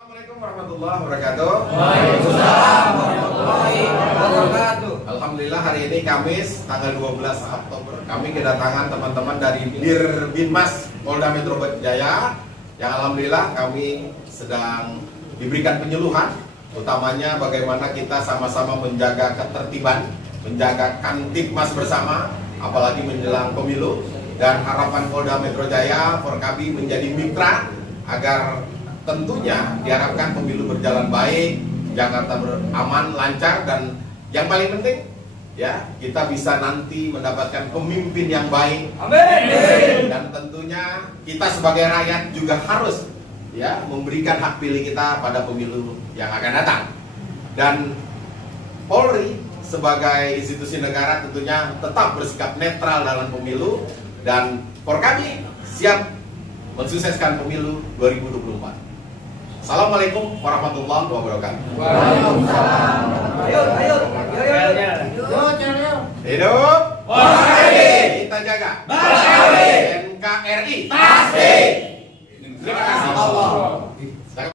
Assalamualaikum warahmatullahi wabarakatuh. Waalaikumsalam warahmatullahi wabarakatuh. Alhamdulillah hari ini Kamis tanggal 12 Oktober kami kedatangan teman-teman dari Dirbinmas Polda Metro Jaya yang alhamdulillah kami sedang diberikan penyuluhan, utamanya bagaimana kita sama-sama menjaga ketertiban, menjaga Kamtibmas bersama, apalagi menjelang pemilu, dan harapan Polda Metro Jaya Forkabi menjadi mitra agar tentunya diharapkan pemilu berjalan baik, Jakarta aman, lancar, dan yang paling penting ya kita bisa nanti mendapatkan pemimpin yang baik. Amin. Dan tentunya kita sebagai rakyat juga harus ya memberikan hak pilih kita pada pemilu yang akan datang. Dan Polri sebagai institusi negara tentunya tetap bersikap netral dalam pemilu, dan Forkabi siap mensukseskan pemilu 2024. Assalamualaikum warahmatullahi wabarakatuh. Waalaikumsalam. Ayo. Hidup, Forkabi. kita jaga.